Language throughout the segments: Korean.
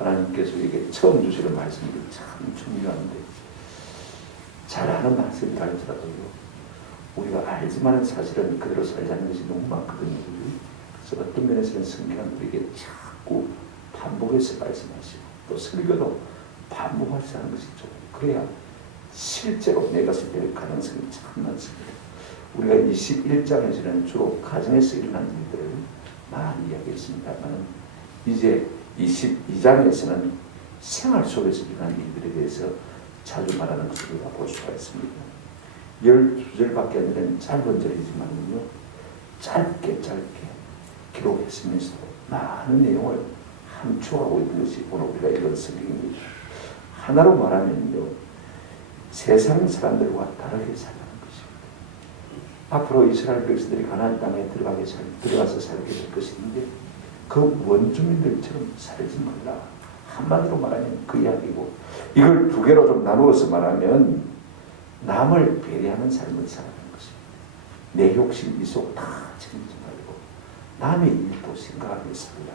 하나님께서 우리에게 처음 주시는 말씀이 참 중요한데, 잘하는 말씀이라 할지라도요, 우리가 알지만은 사실은 그대로 살자는 것이 너무 많거든요. 그래서 어떤 면에서는 성경은 우리에게 자꾸 반복해서 말씀하시고, 또 설교도 반복해서 하는 것이 좀 그래야 실제로 내 것을 될 가능성이 참 많습니다. 우리가 21장에서는 주로 가정에서 일어난 일들을 많이 이야기했습니다만, 이제 22장에서는 생활 속에서 일어난 일들에 대해서 자주 말하는 것을 우리가 볼 수가 있습니다. 12절밖에 안 되는 짧은 절이지만요, 짧게 기록했으면서 많은 내용을 함축하고 있는 것이 오늘 우리가 읽은 성경입니다. 하나로 말하면요, 세상 사람들과 다르게 살아가는 것입니다. 앞으로 이스라엘 백성들이 가나안 땅에 들어가서 살게 될 것인데, 그 원주민들처럼 살지 말라. 한마디로 말하면 그 이야기고, 이걸 두 개로 좀 나누어서 말하면 남을 배려하는 삶을 살아가는 것입니다. 내 욕심 이속 다 챙기지 말고 남의 일도 생각하며 살라.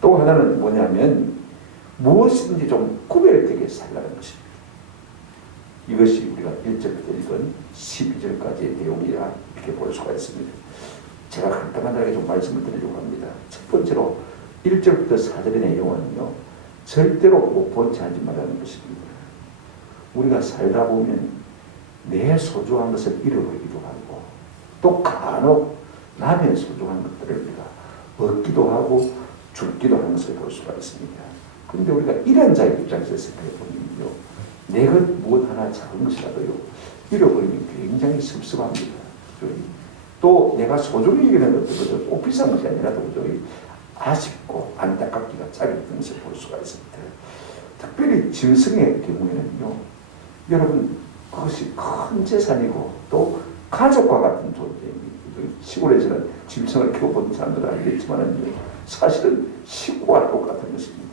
또 하나는 뭐냐면 무엇이든지 좀 구별되게 살라는 것입니다. 이것이 우리가 1절부터 읽은 12절까지의 내용이라 이렇게 볼 수가 있습니다. 제가 간단하게 좀 말씀을 드리려고 합니다. 첫 번째로 1절부터 4절의 내용은요, 절대로 못 본 채 하지 말라는 것입니다. 우리가 살다 보면 내 소중한 것을 잃어버리기도 하고, 또 간혹 남의 소중한 것들을 우리가 얻기도 하고 죽기도 하는 것을 볼 수가 있습니다. 그런데 우리가 이런 자의 입장에서 생각해 보면요, 내 것 무엇 하나 작은 것이라도요, 잃어버리면 굉장히 섭섭합니다. 또 내가 소중히 여기는 것들도 꼭 비싼 것이 아니라도 아쉽고 안타깝기가 짜릿한 것을 볼 수가 있습니다. 특별히 짐승의 경우에는요, 여러분, 그것이 큰 재산이고 또 가족과 같은 존재입니다. 시골에서는 짐승을 키워본 사람들은 알겠지만 사실은 식구와 똑같은 것입니다.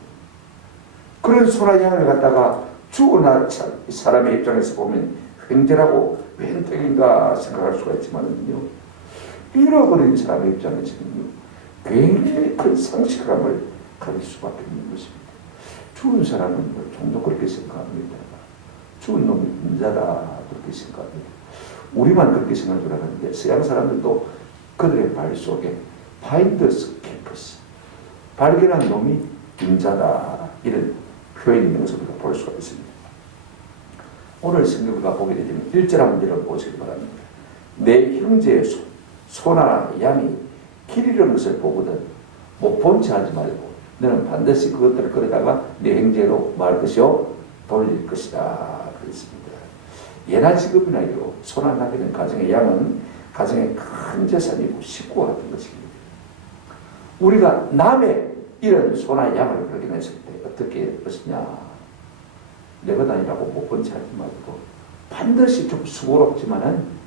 그런 소나 양을 갖다가 죽어난 사람의 입장에서 보면 횡재라고 웬 떡인가 생각할 수가 있지만요, 잃어버린 사람의 입장에서는요, 굉장히 큰 상실감을 가질 수밖에 없는 것입니다. 죽은 사람은 좀더 그렇게 생각합니다. 죽은 놈이 인자다 그렇게 생각합니다. 우리만 그렇게 생각할 줄 알았는데 서양 사람들도 그들의 발 속에 find the scapegoat, 발견한 놈이 인자다, 이런 표현이 있는 것을 우리가 볼 수가 있습니다. 오늘 성경을 보게 되면 1절 한번 읽어보시기 바랍니다. 내 형제의 소나 양이 길 잃은 것을 보거든 못 본 채 하지 말고 너는 반드시 그것들을 끌어다가 내 형제로 말 것이요 돌릴 것이다 그랬습니다. 예나 지금이나요, 소나 나귀는 가정의 양은 가정의 큰 재산이고 식구와 같은 것입니다. 우리가 남의 이런 소나 양을 발견했을 때 어떻게 할 것이냐, 내 것 아니라고 못 본 채 하지 말고 반드시 좀 수고롭지만은,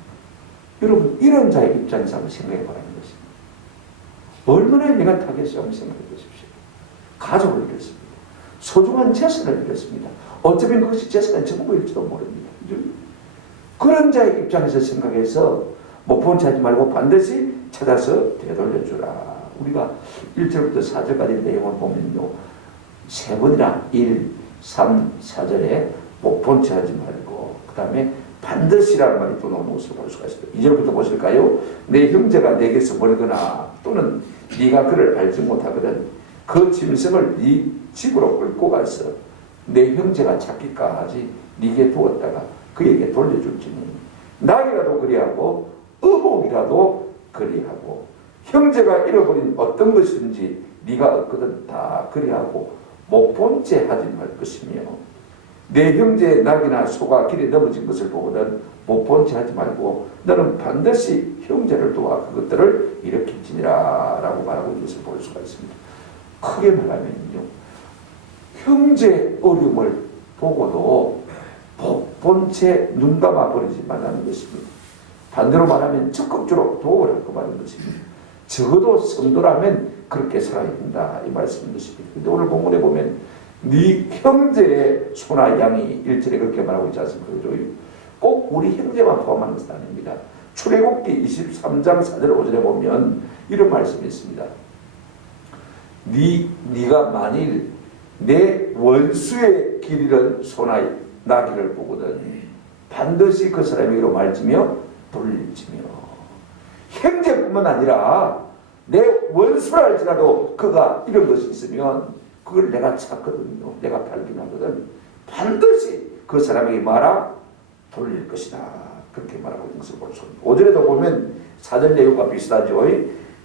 여러분 이런 자의 입장에서 한번 생각해 보라는 것입니다. 얼마나 내가 타겠어요? 한번 생각해 보십시오. 가족을 잃었습니다. 소중한 재산을 잃었습니다. 어쩌면 그것이 재산의 전부일지도 모릅니다. 그런 자의 입장에서 생각해서 못 본 채 하지 말고 반드시 찾아서 되돌려주라. 우리가 1절부터 4절까지 내용을 보면요, 세 번이나 1, 3, 4절에 못 본 채 하지 말고 그 다음에 반드시라는 말이 또 나오는 것을 볼 수가 있습니다. 2절부터 보실까요? 내 형제가 내게서 멀거나 또는 네가 그를 알지 못하거든 그 짐승을 네 집으로 끌고 가서 내 형제가 찾기까 하지 네게 두었다가 그에게 돌려줄지니, 낙이라도 그리하고 의복이라도 그리하고 형제가 잃어버린 어떤 것인지 네가 얻거든 다 그리하고 못 본 채 하지 말 것이며, 내 형제의 낙이나 소가 길에 넘어진 것을 보거든 못 본 채 하지 말고 너는 반드시 형제를 도와 그것들을 일으키지니라 라고 말하고 있는 것을 볼 수가 있습니다. 크게 말하면요, 형제의 어려움을 보고도 못 본 채 눈 감아 버리지 말라는 것입니다. 반대로 말하면 적극적으로 도우라고 말하는 것입니다. 적어도 성도라면 그렇게 살아야 된다 이 말씀인 것입니다. 근데 오늘 본문에 보면 네 형제의 소나 양이 1절에 그렇게 말하고 있지 않습니까? 꼭 우리 형제만 포함하는 것은 아닙니다. 출애굽기 23장 4절 5절에 보면 이런 말씀이 있습니다. 네가 만일 내 원수의 길 잃은 소나 나귀를 보거든 반드시 그 사람에게로 말지며 돌리지며. 형제뿐만 아니라 내 원수라 할지라도 그가 이런 것이 있으면 그걸 내가 찾거든요. 내가 발견하거든. 반드시 그 사람에게 말아 돌릴 것이다. 그렇게 말하고 있는 것을 볼 수 있습니다. 5절에도 보면 사절 내용과 비슷하죠.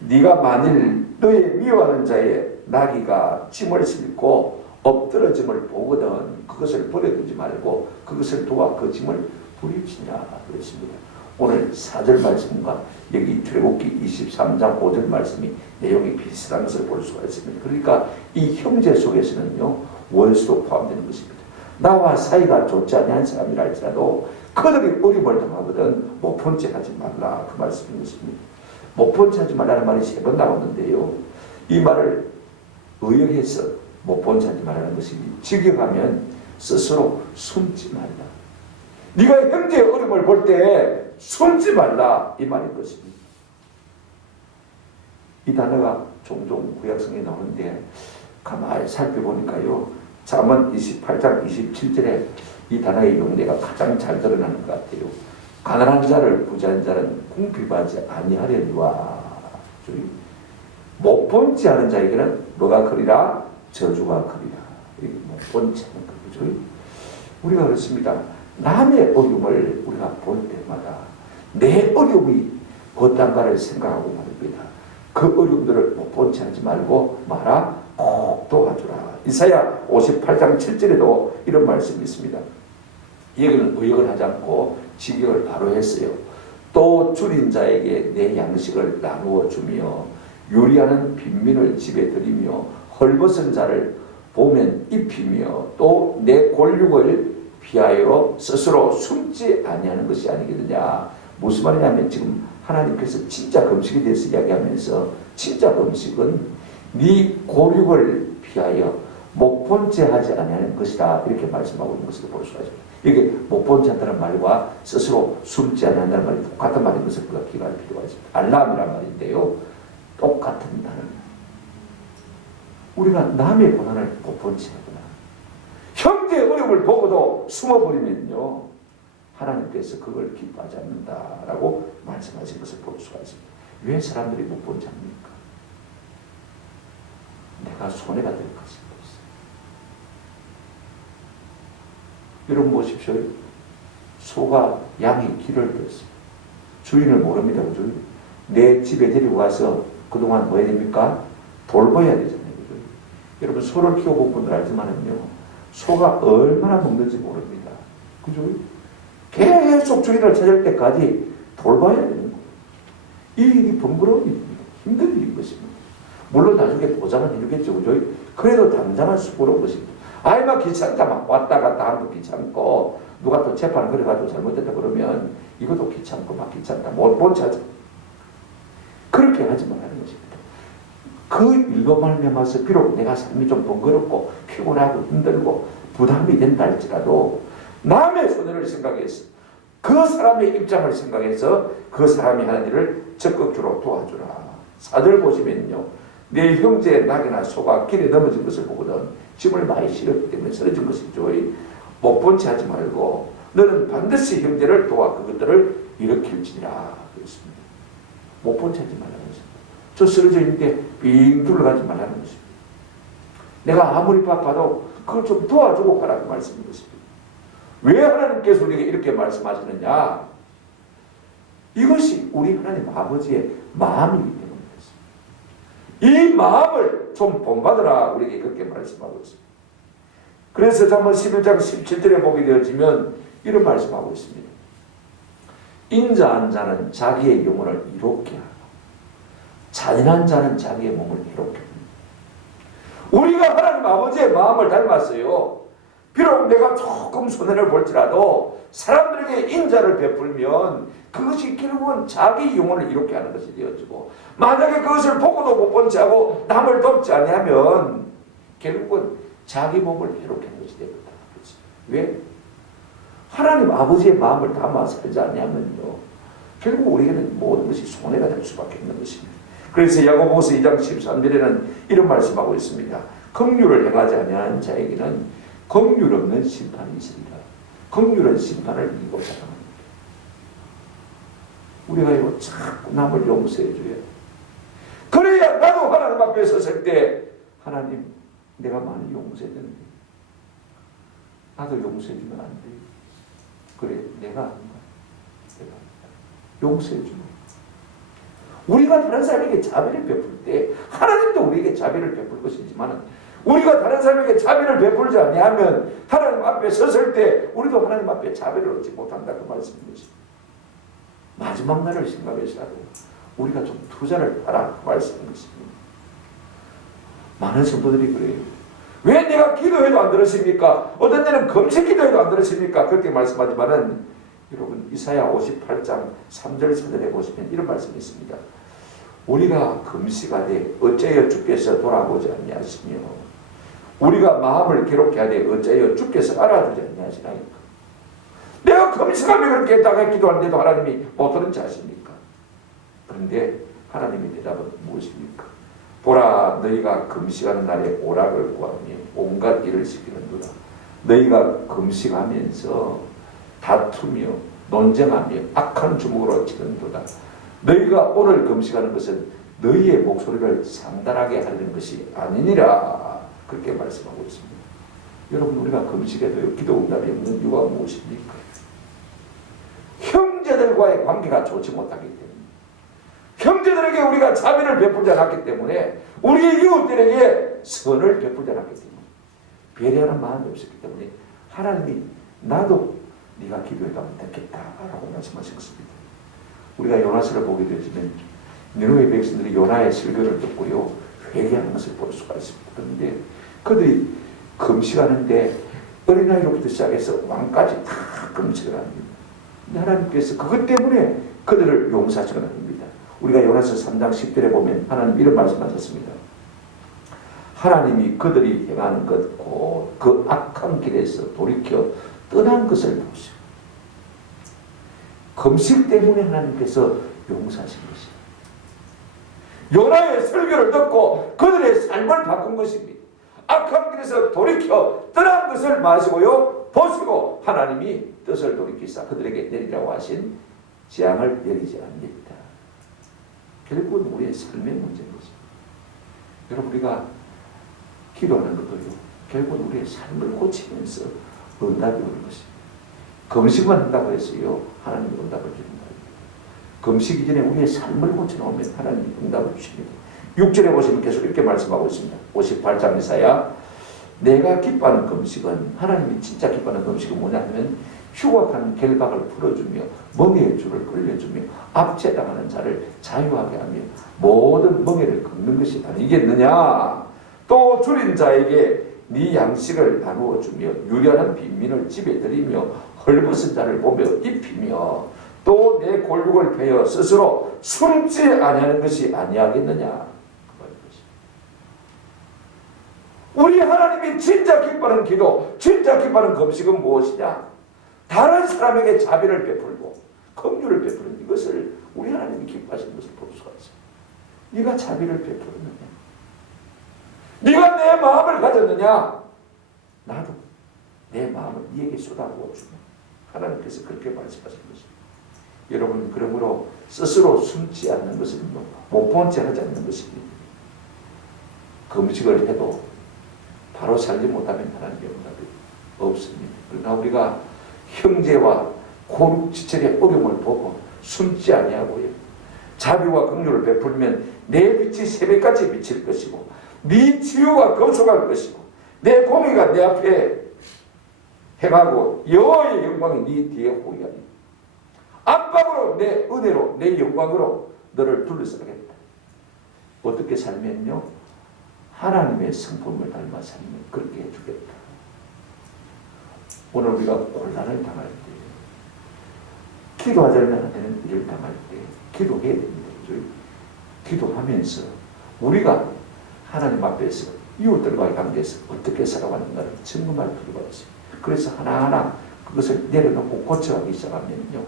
네가 만일 너의 미워하는 자의 나귀가 짐을 싣고 엎드러짐을 보거든 그것을 버려두지 말고 그것을 도와 그 짐을 부리치냐 그랬습니다. 오늘 4절 말씀과 여기 출애굽기 23장 5절 말씀이 내용이 비슷한 것을 볼 수가 있습니다. 그러니까 이 형제 속에서는요 원수도 포함되는 것입니다. 나와 사이가 좋지 않은 사람이라 할지라도 그들이 어려움을 당하거든 못 본 채 하지 말라 그 말씀인 것입니다. 못 본 채 하지 말라는 말이 3번 나오는데요. 이 말을 의역해서 못 본 채 하지 말라는 것이 직역하면 스스로 숨지 말라. 네가 형제의 어려움을 볼 때 숨지 말라 이 말인 것입니다. 이 단어가 종종 구약성에 나오는데 가만히 살펴보니까요. 잠언 28장 27절에 이 단어의 용례가 가장 잘 드러나는 것 같아요. 가난한 자를 부자한 자는 궁핍하지 아니하려니와. 못 본 채 하는 자에게는 뭐가 그리라? 저주가 그리라. 못 본 채 하는 거죠. 우리가 그렇습니다. 남의 어려움을 우리가 볼 때마다 내 어려움이 어떤가를 생각하고 말입니다. 그 어려움들을 못 본 채 하지 말고 말아 꼭 도와주라. 이사야 58장 7절에도 이런 말씀이 있습니다. 여기는 의역을 하지 않고 직역을 바로 했어요. 또 줄인 자에게 내 양식을 나누어 주며 요리하는 빈민을 집에 들이며 헐벗은 자를 보면 입히며 또 내 골육을 피하여 스스로 숨지 아니하는 것이 아니겠느냐. 무슨 말이냐면 지금 하나님께서 진짜 금식에 대해서 이야기하면서 진짜 금식은 네 골육을 피하여 못 본 채 하지 아니하는 것이다 이렇게 말씀하고 있는 것을 볼 수가 있습니다. 이게 못 본 채 한다는 말과 스스로 숨지 아니한다는 말이 똑같은 말인 것을 우리가 기억할 필요가 있습니다. 알람이란 말인데요. 똑같은 단어입니다. 우리가 남의 고난을 못 본 채 하거나 형제의 어려움을 보고도 숨어버리면요 하나님께서 그걸 기뻐하지 않는다라고 말씀하신 것을 볼 수가 있습니다. 왜 사람들이 못 본 채 합니까? 내가 손해가 될 것이 없어요. 여러분 보십시오. 소가 양이 길을 뺐어요. 주인을 모릅니다. 그죠? 내 집에 데리고 가서 그동안 뭐 해야 됩니까? 돌봐야 되잖아요. 그죠? 여러분 소를 키워본 분들 알지만은요. 소가 얼마나 먹는지 모릅니다. 그죠? 계속 주인을 찾을 때까지 돌봐야 되는 거예요. 이 일이 번거로운 일입니다. 힘든 일인 것입니다. 물론 나중에 보장은 해주겠죠. 그죠? 그래도 당장은 수고로운 것입니다. 아이 막 귀찮다 막 왔다 갔다 하는 거 귀찮고 누가 또 재판을 그래가지고 잘못됐다 그러면 이것도 귀찮고 막 귀찮다 못 본 차죠. 그렇게 하지 말라는 것입니다. 그 일로 말미암아서 비록 내가 삶이 좀 번거롭고 피곤하고 힘들고 부담이 된다 할지라도 남의 손해를 생각해서 그 사람의 입장을 생각해서 그 사람이 하는 일을 적극적으로 도와주라. 4절 보시면요. 내 형제의 낙이나 소가 길에 넘어진 것을 보거든 짐을 많이 실었기 때문에 쓰러진 것이죠. 못 본 채 하지 말고 너는 반드시 형제를 도와 그것들을 일으킬지니라 그랬습니다. 못 본 채 하지 말라는 것입니다. 저 쓰러져 있는데 빙 둘러가지 말라는 것입니다. 내가 아무리 바빠도 그걸 좀 도와주고 가라고 말씀인 것입니다. 왜 하나님께서 우리에게 이렇게 말씀하시느냐? 이것이 우리 하나님 아버지의 마음이기 때문입니다. 이 마음을 좀 본받으라 우리에게 그렇게 말씀하고 있습니다. 그래서 잠언 11장 17절에 보게 되어지면 이런 말씀하고 있습니다. 인자한 자는 자기의 영혼을 이롭게 하고 잔인한 자는 자기의 몸을 이롭게 합니다. 우리가 하나님 아버지의 마음을 닮았어요. 비록 내가 조금 손해를 볼지라도 사람들에게 인자를 베풀면 그것이 결국은 자기 영혼을 이롭게 하는 것이 되어지고 만약에 그것을 보고도 못 본 채 하고 남을 돕지 아니하면 결국은 자기 몸을 해롭게 하는 것이 되겠다. 왜? 하나님 아버지의 마음을 담아 살지 않냐면요 결국 우리에게는 모든 것이 손해가 될 수밖에 없는 것입니다. 그래서 야고보서 2장 13절에는 이런 말씀하고 있습니다. 긍휼을 행하지 아니하는 자에게는 긍휼 없는 심판이 있으리라. 긍휼은 심판을 이기고 자랑합니다. 우리가 이거 자꾸 남을 용서해 줘야 돼. 그래야 나도 하나님 앞에 섰을 때 하나님 내가 많이 용서해 되는데 나도 용서해 주면 안 돼. 그래 내가 하는 거야. 내가 용서해 주면 우리가 다른 사람에게 자비를 베풀 때 하나님도 우리에게 자비를 베풀 것이지만 우리가 다른 사람에게 자비를 베풀지 아니하면 하나님 앞에 섰을 때 우리도 하나님 앞에 자비를 얻지 못한다 그 말씀인 것입니다. 마지막 날을 생각해서라도 우리가 좀 투자를 하라 그 말씀인 것입니다. 많은 성도들이 그래요. 왜 내가 기도해도 안 들으십니까? 어떤 때는 금식 기도해도 안 들으십니까? 그렇게 말씀하지만은 여러분 이사야 58장 3절 4절에 보시면 이런 말씀이 있습니다. 우리가 금식하되 어찌하여 주께서 돌아보지 아니하시며 우리가 마음을 괴롭게 하되 어찌하여 주께서 알아주지 아니하시나이까. 내가 금식하며 그렇게 다가 기도하는데도 하나님이 못 들은지 아십니까? 그런데 하나님의 대답은 무엇입니까? 보라 너희가 금식하는 날에 오락을 구하며 온갖 일을 시키는도다. 너희가 금식하면서 다투며 논쟁하며 악한 주먹으로 치는도다. 너희가 오늘 금식하는 것은 너희의 목소리를 상달하게 하려는 것이 아니니라. 그렇게 말씀하고 있습니다. 여러분 우리가 금식해도 기도 응답이 없는 이유가 무엇입니까? 형제들과의 관계가 좋지 못하기 때문에 형제들에게 우리가 자비를 베풀지 않았기 때문에 우리의 이웃들에게 선을 베풀지 않았기 때문에 배려하는 마음이 없었기 때문에 하나님이 나도 네가 기도해도 안 됐겠다라고 말씀하셨습니다. 우리가 요나서를 보게 되지만 니느웨 백성들이 요나의 설교를 듣고요 회개하는 것을 볼 수가 있습니다. 그런데 그들이 금식하는데 어린아이로부터 시작해서 왕까지 다 금식을 합니다. 근데 하나님께서 그것 때문에 그들을 용서하시거나 합니다. 우리가 요나서 3장 10절에 보면 하나님 이런 말씀하셨습니다. 하나님이 그들이 행하는 것 곧 그 악한 길에서 돌이켜 떠난 것을 보시고 금식 때문에 하나님께서 용서하신 것입니다. 요나의 설교를 듣고 그들의 삶을 바꾼 것입니다. 악한 길에서 돌이켜 떠난 것을 마시고요 보시고 하나님이 뜻을 돌이키사 그들에게 내리라고 하신 재앙을 내리지 않습니다. 결국은 우리의 삶의 문제인 것입니다. 여러분 우리가 기도하는 것도요 결국은 우리의 삶을 고치면서 응답이 오는 것입니다. 금식만 한다고 해서요 하나님이 응답을 주는 거예요. 금식 이전에 우리의 삶을 고쳐놓으면 하나님이 응답을 주십니다. 6절에 보시면 계속 이렇게 말씀하고 있습니다. 58장 이사야 내가 기뻐하는 금식은 하나님이 진짜 기뻐하는 금식은 뭐냐면 휴각한 결박을 풀어주며 멍에의 줄을 끌려주며 압제당하는 자를 자유하게 하며 모든 멍에를 걷는 것이 아니겠느냐. 또 줄인 자에게 네 양식을 나누어 주며 유려한 빈민을 집에 들이며 헐벗은 자를 보며 입히며 또 내 골육을 베어 스스로 숨지 아니하는 것이 아니하겠느냐. 우리 하나님이 진짜 기뻐하는 기도, 진짜 기뻐하는 금식은 무엇이냐? 다른 사람에게 자비를 베풀고 긍휼을 베푸는 이것을 우리 하나님이 기뻐하시는 것을 볼 수가 있어요. 네가 자비를 베푸느냐? 네가 내 마음을 가졌느냐? 나도 내 마음을 네게 쏟아부어 주면 하나님께서 그렇게 말씀하시는 것입니다. 여러분 그러므로 스스로 숨지 않는 것은 못 본 채 하지 않는 것입니다. 금식을 해도 바로 살지 못하면 하나님의 응답이 없습니다. 그러나 우리가 형제와 고육지철의 어려움을 보고 숨지 아니하고요 자비와 긍휼을 베풀면 내 빛이 새벽같이 비칠 것이고 네 치유가 검속할 것이고 내 공의가 내 앞에 행하고 여호와의 영광이 네 뒤에 호위하리. 안팎으로 내 은혜로 내 영광으로 너를 둘러싸겠다. 어떻게 살면요 하나님의 성품을 닮아 살면 그렇게 해주겠다. 오늘 우리가 곤란을 당할 때 기도하자면 안 되는 일을 당할 때 기도해야 됩니다. 기도하면서 우리가 하나님 앞에서 이웃들과의 관계에서 어떻게 살아왔는가를 점검할 필요가 있습니다. 그래서 하나하나 그것을 내려놓고 고쳐가기 시작하면요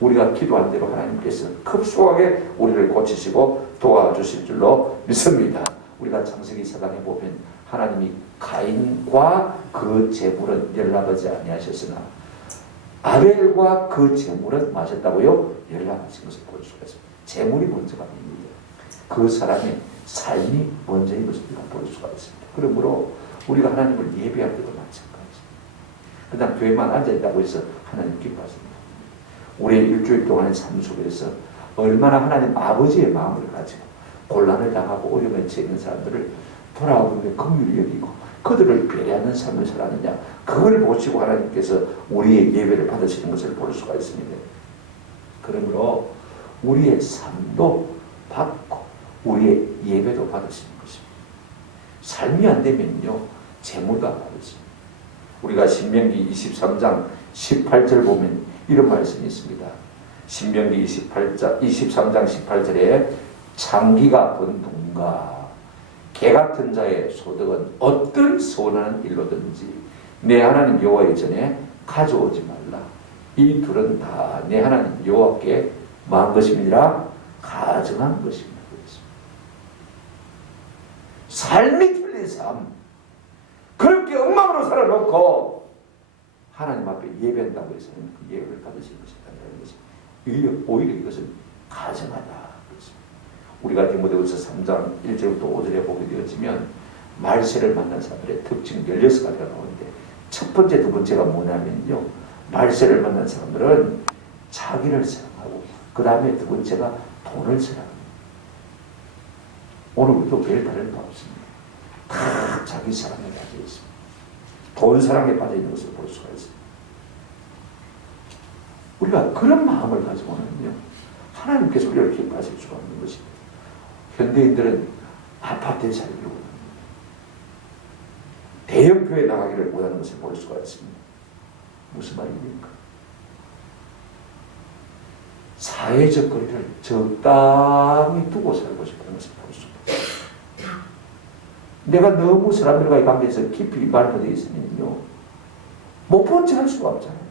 우리가 기도한 대로 하나님께서 급속하게 우리를 고치시고 도와주실 줄로 믿습니다. 우리가 창세기 4장에 보면 하나님이 가인과 그 제물은 연락하지 아니하셨으나 아벨과 그 제물은 마셨다고요? 연락하신 것을 볼 수가 있습니다. 제물이 먼저가 아닙니다. 그 사람의 삶이 먼저인 것을 우리가 볼 수가 있습니다. 그러므로 우리가 하나님을 예배할 때도 마찬가지입니다. 그냥 교회만 앉아있다고 해서 하나님 기뻐하십니다. 우리의 일주일 동안의 삶 속에서 얼마나 하나님 아버지의 마음을 가지고 곤란을 당하고 어려움에 처해 사람들을 돌아오며 긍휼히 여기고 그들을 배려하는 삶을 살았느냐, 그걸 보시고 하나님께서 우리의 예배를 받으시는 것을 볼 수가 있습니다. 그러므로 우리의 삶도 받고 우리의 예배도 받으시는 것입니다. 삶이 안 되면요, 재물도 안 받으십니다. 우리가 신명기 23장 18절 보면 이런 말씀이 있습니다. 신명기 23장 18절에 창기가 번 돈과 개 같은 자의 소득은 어떤 선한 일로든지 내 하나님 여호와의 전에 가져오지 말라. 이 둘은 다 내 하나님 여호와께 망한 것입니다. 가증한 것입니다. 삶이 틀린 삶, 그렇게 엉망으로 살아놓고 하나님 앞에 예배한다고 해서 그 예배를 받으시는 것이다. 오히려 이것은 가증하다. 우리가 디모데후서 3장 1절부터 5절에 보게 되었지만 말세를 만난 사람들의 특징 16가지가 나오는데 첫 번째, 두 번째가 뭐냐면요, 말세를 만난 사람들은 자기를 사랑하고 그 다음에 두 번째가 돈을 사랑합니다. 오늘 우리도 별 다른 바 없습니다. 다 자기 사랑에 빠져 있습니다. 돈 사랑에 빠져 있는 것을 볼 수가 있습니다. 우리가 그런 마음을 가지고는요, 하나님께서 우리를 기뻐하실 수가 없는 것입니다. 현대인들은 아파트에 살기를 원합니다. 대형 교회 나가기를 원하는 것을 볼 수가 있습니다. 무슨 말입니까? 사회적 거리를 적당히 두고 살고 싶다는 것을 볼 수가 있습니다. 내가 너무 사람들과의 관계에서 깊이 말포되어 있으면요, 못 본 척 할 수가 없잖아요.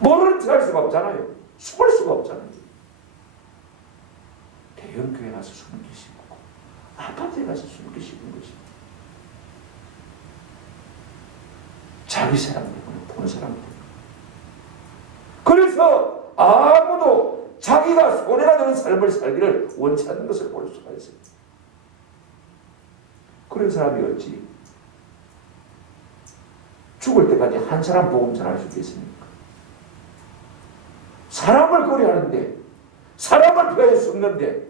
모르는 척 할 수가 없잖아요. 숨을 수가 없잖아요. 대형 교회 가서 숨기 쉬고 아파트에 가서 숨기 쉬는 것입니다. 자기 사랑 때문에, 돈 사랑 때문에. 그래서 아무도 자기가 손해가 되는 삶을 살기를 원치 않는 것을 볼 수가 있습니다. 그런 사람이 어찌 죽을 때까지 한 사람 복음 전할 수 있겠습니까? 사람을 거래하는데, 사람을 표해 숨는데,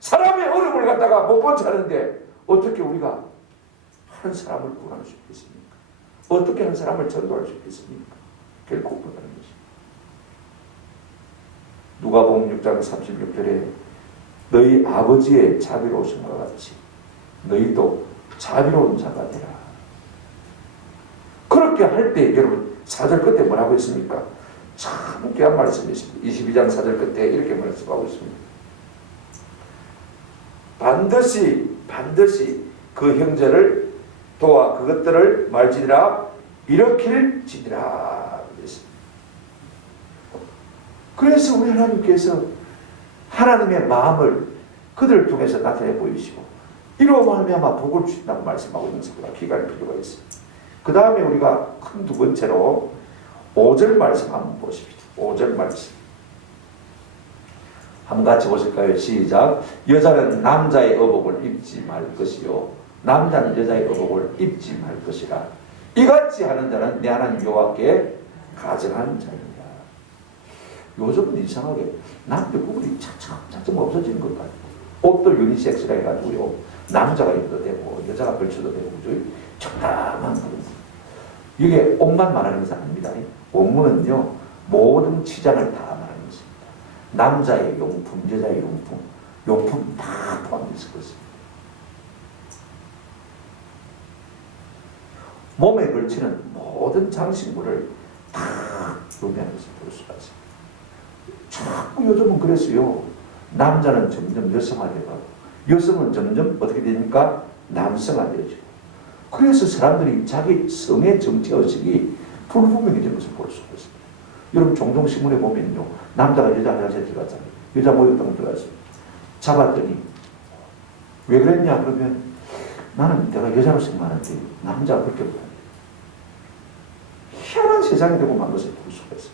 사람의 어려움을 갖다가 못 본 차는데 어떻게 우리가 한 사람을 구원할 수 있겠습니까? 어떻게 한 사람을 전도할 수 있겠습니까? 결코 못하는 것입니다. 누가복음 6장 36절에 너희 아버지의 자비로우심과 같이 너희도 자비로운 자가 되라. 그렇게 할 때 여러분 4절 끝에 뭐라고 했습니까? 참 귀한 말씀이 있습니다. 22장 4절 끝에 이렇게 말씀하고 있습니다. 반드시 그 형제를 도와 그것들을 말지니라 일으킬지니라. 그래서 우리 하나님께서 하나님의 마음을 그들을 통해서 나타내 보이시고 이로 말미암아 복을 주신다고 말씀하고 있는 것보다 기갈 필요가 있습니다. 그 다음에 우리가 큰 두 번째로 5절 말씀 한번 보십시오. 5절 말씀 한번 같이 보실까요? 시작. 여자는 남자의 의복을 입지 말 것이요 남자는 여자의 의복을 입지 말 것이라. 이같이 하는 자는 내 하나님 여호와께 가증한 자입니다. 요즘은 이상하게 남녀 구분이 차츰 없어지는 것 같아요. 옷도 유니섹스라 해가지고요, 남자가 입어도 되고 여자가 걸쳐도 되고 그죠? 적당한 그런. 이게 옷만 말하는 것은 아닙니다. 옷문은요 모든 치장을 다 말하는 것입니다. 남자의 용품, 여자의 용품 다 포함되어 있을 것입니다. 몸에 걸치는 모든 장식물을 다 의미하는 것을 볼 수가 있습니다. 자꾸 요즘은 그랬어요. 남자는 점점 여성화되고 여성은 점점 어떻게 됩니까? 남성화되죠. 그래서 사람들이 자기 성의 정체의식이 불분명히 된 것을 볼 수가 있습니다. 여러분 종종 신문에 보면요, 남자가 여자 화장실에 들어갔잖아요. 여자 목욕탕 들어갔어요. 잡았더니 왜 그랬냐 그러면 나는 내가 여자로 생각하는데 남자가 그렇게 보여. 희한한 세상이 되고 만 것을 볼 수가 있어요.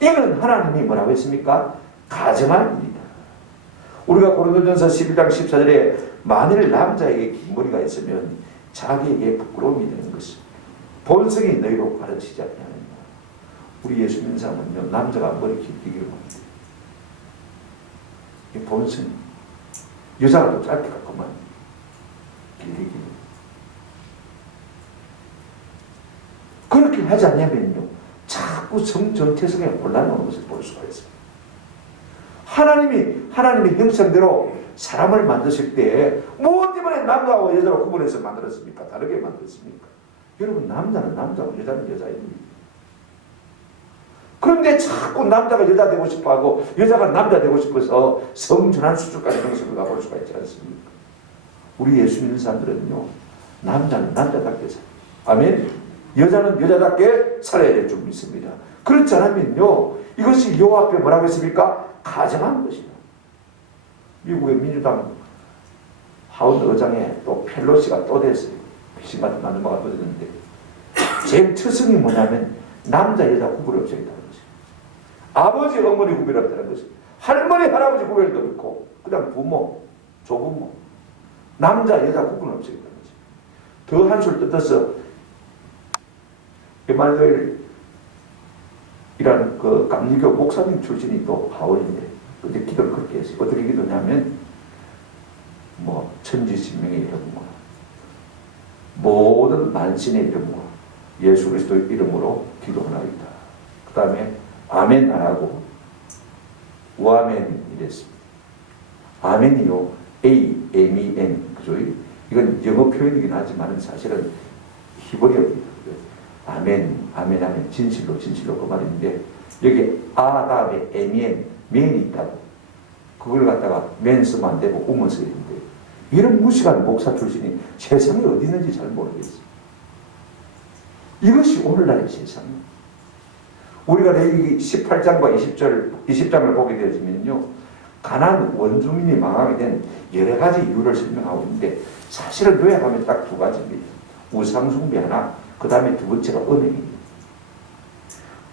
이는 하나님이 뭐라고 했습니까? 가정할 일이다. 우리가 고린도전서 11장 14절에 만일 남자에게 긴 머리가 있으면 자기에게 부끄러움이 되는 것이 본성이 너희로 가르치지 않느냐. 우리 예수 믿는 사람은요, 남자가 머리 길기를 합니다. 이 본성이. 여자가 또 짧게 갖고만 길게. 그렇게 하지 않냐면요, 자꾸 성 전체성에 혼란이 오는 것을 볼 수가 있습니다. 하나님의 형상대로 사람을 만드실 때 무엇 때문에 남자와 여자로 구분해서 만들었습니까? 다르게 만들었습니까? 여러분, 남자는 남자고 여자는 여자입니다. 그런데 자꾸 남자가 여자 되고 싶어하고 여자가 남자 되고 싶어서 성전환 수준까지 형성을 가볼 수가 있지 않습니까? 우리 예수 믿는 사람들은요, 남자는 남자답게 살아요. 아멘. 여자는 여자답게 살아야 될 줄 믿습니다. 그렇지 않으면요, 이것이 여호와 앞에 뭐라고 했습니까? 가정한 것이다. 미국의 민주당 하원 의장에 또 펠로시가 또 됐어요. 귀신 같은 아줌마가 또 됐는데, 제 특성이 뭐냐면 남자 여자 구분이 없어야 있다는 것이에요. 아버지 어머니 구별이 없다는 것이에요. 할머니 할아버지 구별도 없고 그냥 부모 조부모 남자 여자 구분이 없어야 있다는 것이에요. 더 한술 뜯어서 에마누엘이라는 그 감리교 목사님 출신이 또 하원인데 어제 기도를 그렇게 했어요. 어떻게 기도냐면 뭐 천지신명의 이름과 모든 만신의 이름과 예수 그리스도의 이름으로 기도하나이다. 그 다음에 아멘 안 하고 우아멘 이랬습니다. 아멘이요, A-M-E-N, 그죠? 이건 영어 표현이긴 하지만 사실은 히브리어입니다. 아멘, 아멘, 아멘, 진실로, 진실로 그 말인데, 여기 아 다음에 M-E-N, 맨이 있다고. 그걸 갖다가 맨 쓰면 안 되고 우문 써야 되는데, 이런 무식한 목사 출신이 세상에 어디 있는지 잘 모르겠어요. 이것이 오늘날의 세상이에요. 우리가 레위기 18장과 20장을 보게 되어지면요, 가나안 원주민이 망하게 된 여러 가지 이유를 설명하고 있는데, 사실은 요약하면 딱 두 가지입니다. 우상숭배 하나, 그 다음에 두 번째가 음행입니다.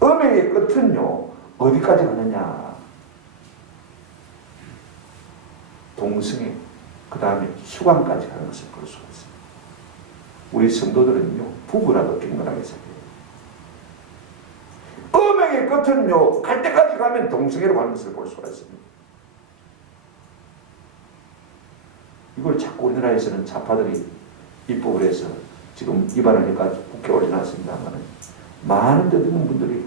음행의 끝은요, 어디까지 가느냐? 동성애, 그 다음에 수강까지 가는 것을 볼 수가 있습니다. 우리 성도들은요, 부부라도 경건하게 살아요. 음행의 끝은요, 갈 때까지 가면 동성애로 가는 것을 볼 수가 있습니다. 이걸 자꾸 우리나라에서는 좌파들이 입법을 해서 지금 입안을 해가지고 국회에 올려놨습니다만, 많은 데 있는 분들이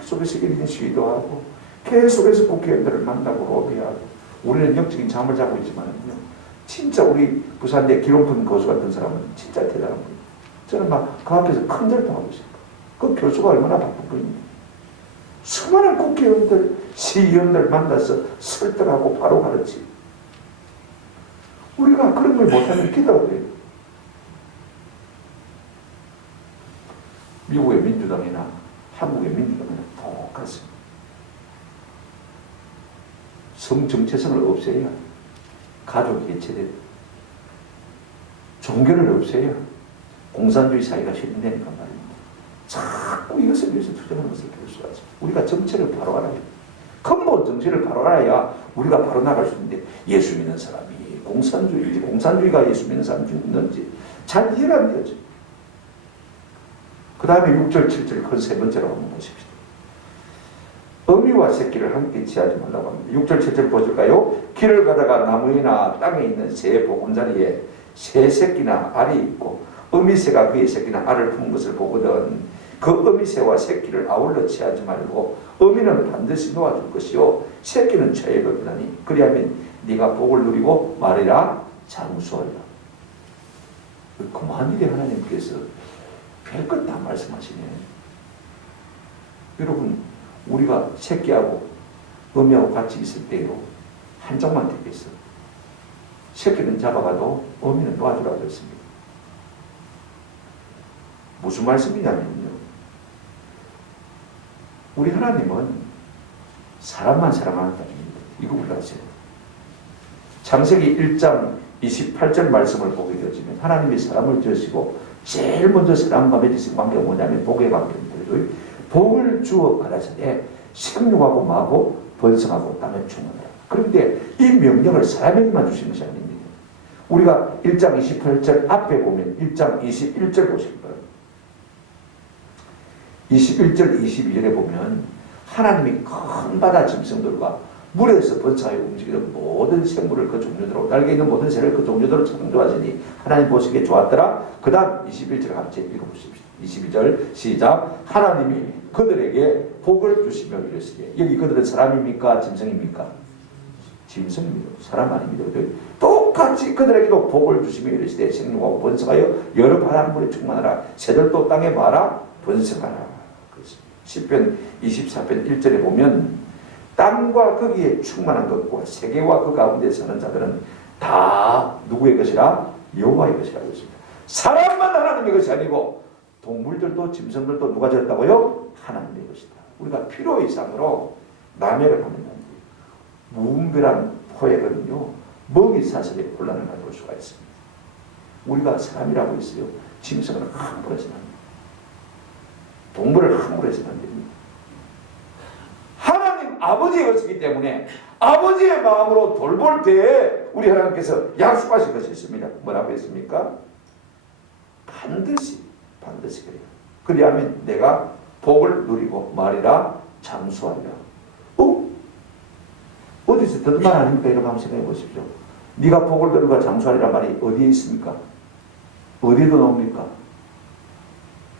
계속해서 1인 시위도 하고 계속해서 국회의원들을 만나고 로비하고, 우리는 영적인 잠을 자고 있지만요, 진짜 우리 부산대 기롱픈 교수 같은 사람은 진짜 대단한 분이에요. 저는 막 그 앞에서 큰절도 하고 싶어요. 그 교수가 얼마나 바쁜 분입니까? 수많은 국회의원들, 시의원들 만나서 설득하고 바로 가르치. 우리가 그런 걸 못하면 기도가 돼요. 미국의 민주당이나 한국의 민주당이나 똑같습니다. 성정체성을 없애야 가족이 해체돼요. 종교를 없애야 공산주의 사회가 실현되니까 말입니다. 자꾸 이것을 위해서 투쟁하는 것을 볼 수가 있습니다. 우리가 정체를 바로 알아야 돼요. 근본 정체를 바로 알아야 우리가 바로 나갈 수 있는데, 예수 믿는 사람이 공산주의인지 공산주의가 예수 믿는 사람이 있는지 잘 이해가 안 되죠. 그 다음에 6절 7절 큰 세 번째로 한번 보십시오. 어미와 새끼를 함께 취하지 말라고 합니다. 6절 7절 보실까요? 길을 가다가 나무이나 땅에 있는 새 보금자리에 새 새끼나 알이 있고 어미새가 그의 새끼나 알을 품은 것을 보거든 그 어미새와 새끼를 아울러 취하지 말고 어미는 반드시 놓아줄 것이요 새끼는 죄를 얻으나니 그리하면 네가 복을 누리고 말이라 장수하리라. 그만 일에 하나님께서 별것 다 말씀하시네. 여러분, 우리가 새끼하고 어미하고 같이 있을 때요, 한쪽만 되겠어. 새끼는 잡아가도 어미는 놔주라고 했습니다. 무슨 말씀이냐면요, 우리 하나님은 사람만 사랑하는 분입니다. 이거 우리가 아세요. 창세기 1장 28절 말씀을 보게 되어지면 하나님이 사람을 지으시고 제일 먼저 사람과 맺으신 관계가 뭐냐면 복의 관계입니다. 복을 주어 가라사대 생육하고 마고 번성하고 땅에 충만하라. 그런데 이 명령을 사람에게만 주신 것이 아닙니다. 우리가 1장 28절 앞에 보면 1장 21절 보시기 바랍니다. 21절 22절에 보면 하나님이 큰 바다 짐승들과 물에서 번창하여 움직이는 모든 생물을 그 종류대로 날개 있는 모든 새를 그 종류대로 창조하시니 하나님 보시기에 좋았더라. 그 다음 21절 같이 읽어보십시오. 22절 시작. 하나님이 그들에게 복을 주시며 이르시되, 여기 그들은 사람입니까 짐승입니까? 짐승입니다. 사람 아닙니다. 똑같이 그들에게도 복을 주시며 이르시되 생육하고 번성하여 여러 바닷물에 충만하라. 새들도 땅에 마라 번성하라. 시편 24편 1절에 보면 땅과 거기에 충만한 것과 세계와 그 가운데 사는 자들은 다 누구의 것이라? 여호와의 것이라고 했습니다. 사람만 하나님의 것이 아니고 동물들도 짐승들도 누가 지었다고요? 하나님의 것이다. 우리가 필요 이상으로 남해를 하면 안 돼요. 무분별한 포획은요 먹이 사슬에 혼란을 가져올 수가 있습니다. 우리가 사람이라고 있어요. 짐승은 함부로 해서는 안 됩니다. 동물을 함부로 해서는 안 됩니다. 하나님 아버지의 것이기 때문에 아버지의 마음으로 돌볼 때에 우리 하나님께서 약속하신 것이 있습니다. 뭐라고 했습니까? 반드시 그래요. 그리하면 내가 복을 누리고 말이라 장수하리라. 어디서 듣는 말 아닙니까? 이렇게 한번 생각해 보십시오. 네가 복을 누리고 장수하리란 말이 어디에 있습니까? 어디도 나옵니까?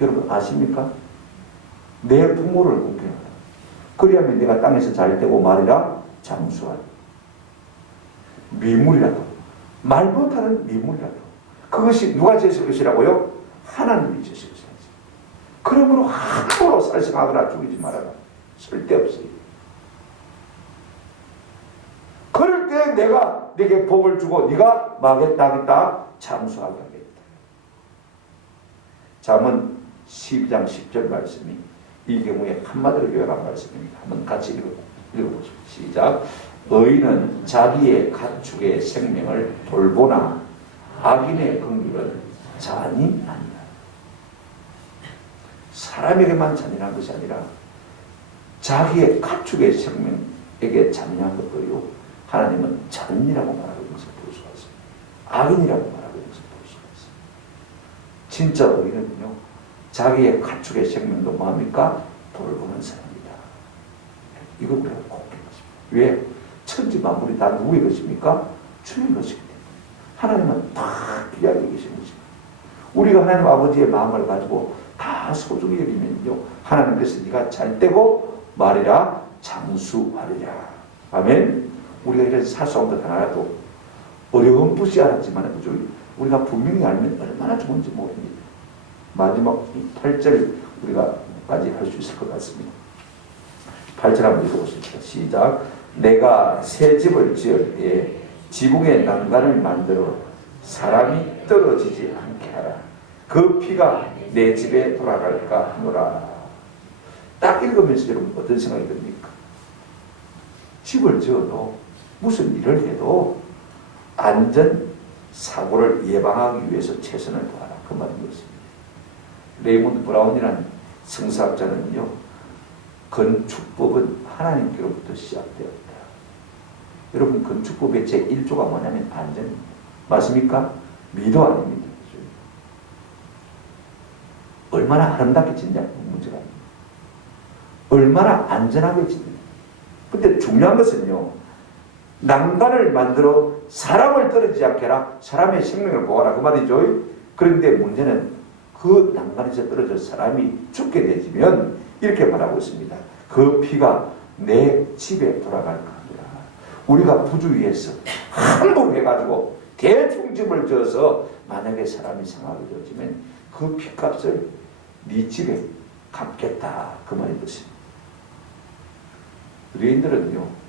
여러분 아십니까? 내 부모를 공경하라. 그리하면 내가 땅에서 잘 되고 말이라 장수하리. 미물이라도 말 못하는 미물이라도 그것이 누가 지으실 것이라고요? 하나님이 지으실 것이라지. 그러므로 함부로 살생하거나 죽이지 말아라. 쓸데없어요. 그럴 때 내가 네게 복을 주고 네가 망했다 하겠다 장수하게 하겠다. 잠언 12장 10절 말씀이 이 경우에 한마디로 요약한 말씀입니다. 한번 같이 읽어보십시오. 시작. 의인은 자기의 가축의 생명을 돌보나 악인의 긍휼은 잔인하니라. 사람에게만 잔인한 것이 아니라 자기의 가축의 생명에게 잔인한 것도요 하나님은 잔인이라고 말하고 있는 것을 볼 수가 있습니다. 악인이라고 말하고 있는 것을 볼 수가 있습니다. 진짜 의인은요 자기의 가축의 생명도 뭡니까? 돌보는 사람이다. 이거 우리가 꼭 기억하십시오. 왜? 천지 만물이 다 누구의 것입니까? 주의 것이기 때문에. 하나님은 다 귀하게 계신 것입니다. 우리가 하나님 아버지의 마음을 가지고 다 소중히 여기면요 하나님께서 네가 잘 되고 말이라 장수하리라. 아멘. 우리가 이런 사소한 것 하나라도 어려운 것이 알았지만 그죠? 우리가 분명히 알면 얼마나 좋은지 모릅니다. 마지막 8절 우리가까지 할 수 있을 것 같습니다. 8절 한번 읽어보십시오. 시작. 내가 새 집을 지을 때에 지붕에 난간을 만들어 사람이 떨어지지 않게 하라. 그 피가 내 집에 돌아갈까 하노라. 딱 읽으면서 여러분 어떤 생각이 듭니까? 집을 지어도 무슨 일을 해도 안전 사고를 예방하기 위해서 최선을 다하라. 그 말인 것입니다. 레이몬드 브라운이라는 성사학자는요 건축법은 하나님께로부터 시작되었다. 여러분 건축법의 제1조가 뭐냐면 안전입니다. 맞습니까? 미도 아닙니다. 얼마나 아름답게 짓냐 문제가 아닙니다. 얼마나 안전하게 짓냐. 근데 중요한 것은요 난간을 만들어 사람을 떨어지지 않게 해라. 사람의 생명을 보호하라. 그 말이죠. 그런데 문제는 그 난간에서 떨어져 사람이 죽게 되지면 이렇게 말하고 있습니다. 그 피가 내 집에 돌아갈 겁니다. 우리가 부주의해서 함부로 해가지고 대충 집을 지어서 만약에 사람이 상하게 되어지면 그 피값을 네 집에 갚겠다. 그 말인 것입니다. 유대인들은요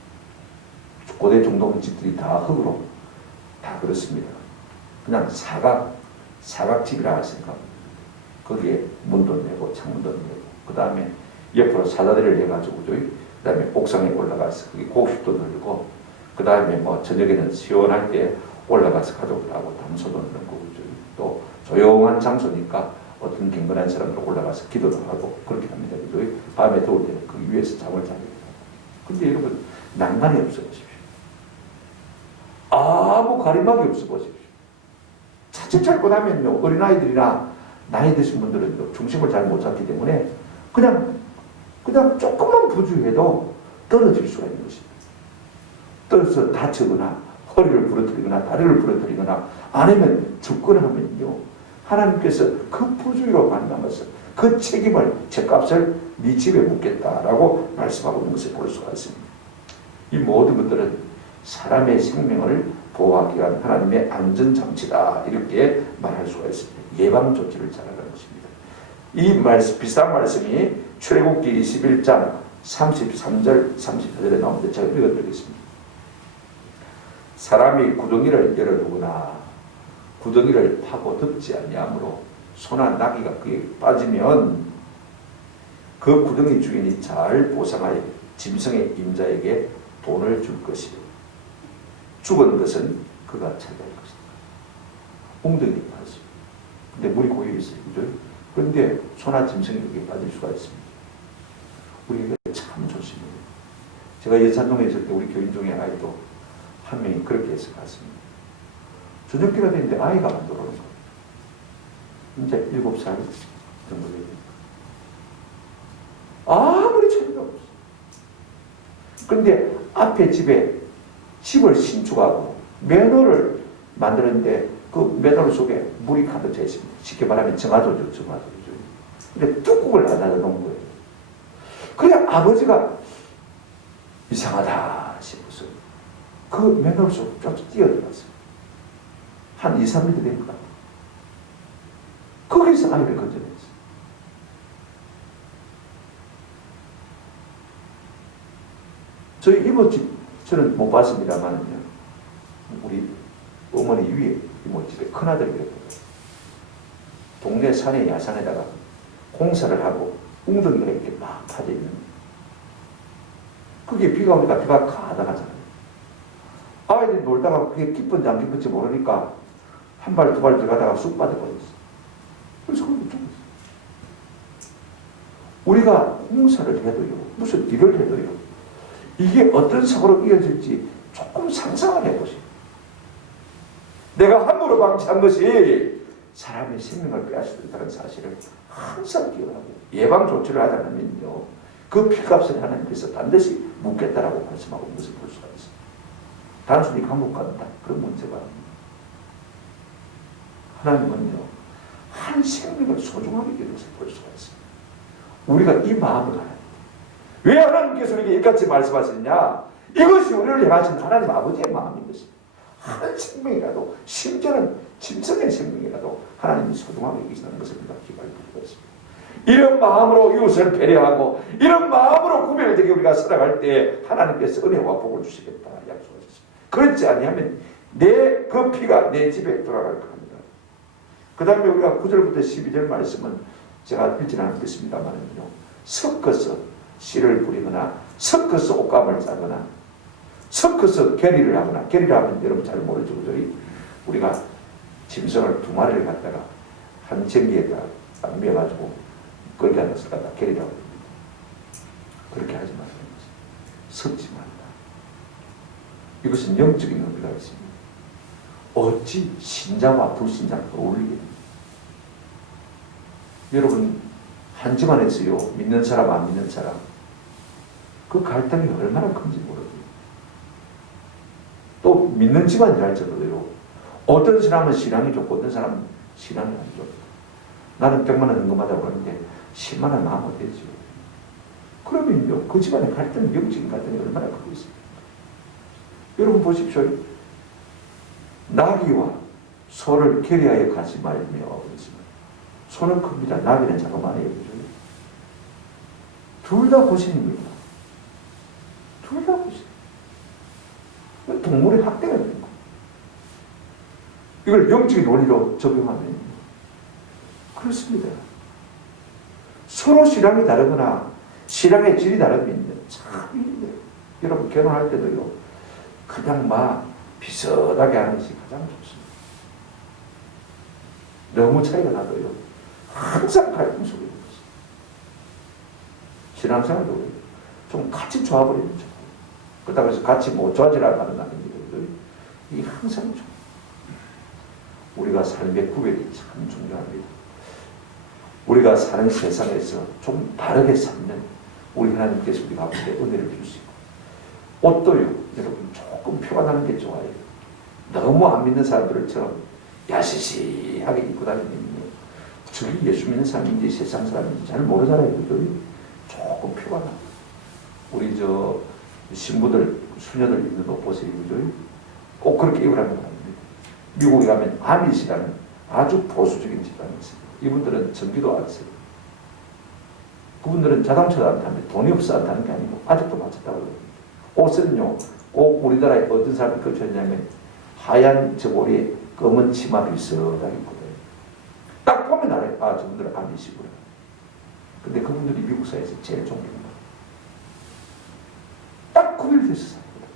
고대 중동 집들이 다 흙으로 다 그렇습니다. 그냥 사각집이라 생각합니다. 거기에 문도 내고 창문도 내고 그 다음에 옆으로 사다리를 해가지고 그 다음에 옥상에 올라가서 거기 고깃도 늘고 그 다음에 뭐 저녁에는 시원할 때 올라가서 가족들하고 담소도 하는 거고, 또 조용한 장소니까 어떤 경건한 사람들 올라가서 기도도 하고 그렇게 합니다. 밤에 더울 때는 그 위에서 잠을 자게 됩니다. 근데 여러분, 낭만이 없어 보십시오. 아무 가림막이 없어 보십시오. 차츰 짧고 나면요, 어린아이들이나 나이 드신 분들은 중심을 잘 못 잡기 때문에 그냥 조금만 부주해도 떨어질 수가 있는 것입니다. 떨어져서 다치거나 허리를 부러뜨리거나 다리를 부러뜨리거나 아니면 죽거나 하면요, 하나님께서 그 부주의로 만남아서 그 책임을, 죄값을 네 집에 묻겠다라고 말씀하고 있는 것을 볼 수가 있습니다. 이 모든 것들은 사람의 생명을 보호하기 위한 하나님의 안전장치다, 이렇게 말할 수가 있습니다. 예방조치를 잘하는 것입니다. 이 말씀, 비슷한 말씀이 출애굽기 21장 33절 34절에 나오는데 제가 읽어드리겠습니다. 사람이 구덩이를 열어두거나 구덩이를 파고 덮지 아니하므로 소나 나귀가 그에 빠지면 그 구덩이 주인이 잘 보상하여 짐승의 임자에게 돈을 줄 것이요, 죽은 것은 그가 차지할 것이다. 웅덩이에 빠졌어요. 근데 물이 고여 있어요. 그죠? 그런데 소나 짐승이 여기에 빠질 수가 있습니다. 우리에게 참 좋습니다. 제가 예산동에 있을 때 우리 교인 중에 아이도 한 명이 그렇게 해서 갔습니다. 저녁때가 됐는데 아이가 안 들어오는 거예요. 이제 7살 정도 됩니다. 아무리 차이가 없어요. 그런데 앞에 집을 신축하고 매너를 만드는데 그 매너 속에 물이 가득 차 있습니다. 쉽게 말하면 정화조죠, 정화조죠. 근데 뚜껑을 닫아 놓은 거예요. 그래 아버지가 이상하다 싶어서 그 맨홀 속 쫙 뛰어들어갔어요. 한 2, 3m 된 것 같아요. 거기서 아이를 건져냈어요. 저희 이모집 저는 못 봤습니다만은요, 우리 어머니 위에 이모집에 큰아들이 그랬거든요. 동네 산에 야산에다가 공사를 하고 웅덩이가 이렇게 막 파져 있는, 그게 비가 오니까 비가 가다가잖아요. 아이들이 놀다가 그게 깊은지 안 깊은지 모르니까 한 발 두 발 들어가다가 쑥 빠져버렸어. 그래서 그걸 죽었어. 우리가 공사를 해도요, 무슨 일을 해도요, 이게 어떤 사고로 이어질지 조금 상상을 해보세요. 내가 함부로 방치한 것이 사람의 생명을 빼앗을 수 있다는 사실을 항상 기억하고 예방 조치를 하지 않으면요, 그 피값을 하나님께서 반드시 묻겠다라고 말씀하고 있는 것을 볼 수가 있습니다. 단순히 감옥 간다, 그런 문제가 아닙니다. 하나님은요, 한 생명을 소중하게 여기는 것을 볼 수가 있습니다. 우리가 이 마음을 알아야 돼요. 왜 하나님께서 우리에게 이같이 말씀하시느냐? 이것이 우리를 향하신 하나님 아버지의 마음인 것입니다. 한 생명이라도, 심지어는 짐승의 생명이라도 하나님이 소중하게 여기시는 것을 우리가 기억할 필요가 있습니다. 이런 마음으로 이웃을 배려하고 이런 마음으로 구별되게 우리가 살아갈 때 하나님께서 은혜와 복을 주시겠다 약속하셨습니다. 그렇지 아니하면 내 그 피가 내 집에 돌아갈 겁니다. 그 다음에 우리가 9절부터 12절 말씀은 제가 읽지는 않겠습니다만요, 섞어서 씨를 뿌리거나 섞어서 옷감을 짜거나 섞어서 계리를 하거나, 계리를 하면 여러분 잘 모르죠. 우리가 짐승을 2마리를 갖다가 한 전기에다 딱 매가지고 거기다 넣어서 갖다 계리를 하고 있습니다. 그렇게 하지 마세요. 섞지 말라. 이것은 영적인 의미가 있습니다. 어찌 신자와 불신자가 어울리겠습니까? 여러분, 한 집안에서요, 믿는 사람 안 믿는 사람, 그 갈등이 얼마나 큰지 모르겠어요. 또 믿는 집안이 할지라도요, 어떤 사람은 신앙이 좋고 어떤 사람은 신앙이 안 좋고, 나는 100만 원 헌금하자고 하는데 10만 원 나면 되죠. 그러면요, 그 집안의 갈등, 영적인 갈등이 얼마나 크고 있습니까? 여러분 보십시오. 나귀와 소를 계리하여 가지 말며 그랬습니다. 소는 큽니다. 나귀는 자그마해요. 둘 다 고신입니다. 둘 다 고신. 동물의 학대가 되는 거예요. 이걸 영적인 원리로 적용하면 그렇습니다. 서로 신앙이 다르거나 신앙의 질이 다르면 참 힘들어요. 여러분 결혼할 때도요, 그냥 막 비슷하게 하는 것이 가장 좋습니다. 너무 차이가 나도요. 항상 갈등 속에 있는 것입니다. 신앙생활도 그래요. 좀 같이 좋아버리면 좋아요. 그렇다고 해서 같이 못 좋아지라고 하는 아닙니다. 이게 항상 좋아요. 우리가 삶의 구별이 참 중요합니다. 우리가 사는 세상에서 좀 다르게 살면 우리 하나님께서 우리 가운데 은혜를 주시고, 옷도요, 여러분 조금 표가 나는 게 좋아요. 너무 안 믿는 사람들처럼 야시시하게 입고 다니면요, 저기 예수 믿는 사람인지 세상 사람인지 잘 모르잖아요. 조금 표가 나. 우리 저 신부들, 수녀들 입는 옷 보세요. 꼭 그렇게 입으라는 거 아닙니다. 미국에 가면 아밋이라는 아주 보수적인 집단이 있습니다. 이분들은 전기도 안 써요. 그분들은 자동차도 안 타면 돈이 없어 안 타는 게 아니고 아직도 맞췄다고 그럽니다. 옷은요, 꼭 우리나라에 어떤 사람이 그쳤냐면 하얀 저고리에 검은 치마를 비슷하게 입거든요. 딱 보면 알아요. 아, 저분들은 아밋이구나. 근데 그분들이 미국 사회에서 제일 존경받아요. 딱 구별돼서 삽니다.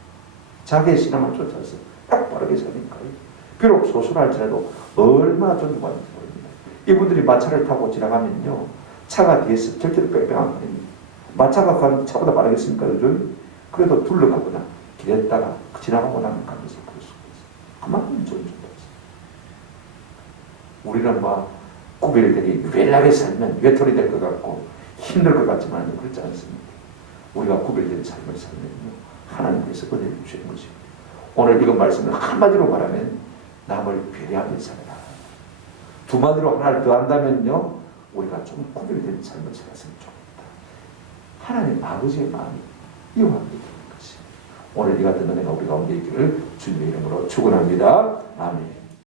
자기의 신앙을 쫓아서 딱 바르게 사니까요. 비록 소수할지라도 얼마나 존경받는지 모릅니다. 이분들이 마차를 타고 지나가면요, 차가 뒤에서 절대로 뺑뺑 안 거립니다. 마차가 가는 차보다 빠르겠습니까? 그래도 둘러가거나 길에다가 지나가고 나면 가면서 그럴 수가 있어요. 그만큼 존중받습니다. 우리는 막 구별되게 유별나게 살면 외톨이 될 것 같고 힘들 것 같지만 그렇지 않습니다. 우리가 구별된 삶을 살면요, 하나님께서 은혜를 주시는 것입니다. 오늘 이거 말씀을 한마디로 말하면 남을 배려하며 살아라. 두 마디로 하나를 더 한다면요, 우리가 좀 구별된 삶을 살았으면 좋겠다. 하나님 아버지의 마음이 이와 함께 되는 것입니다. 오늘 이 같은 은혜가 우리 가운데 있기를 주님의 이름으로 축원합니다. 아멘.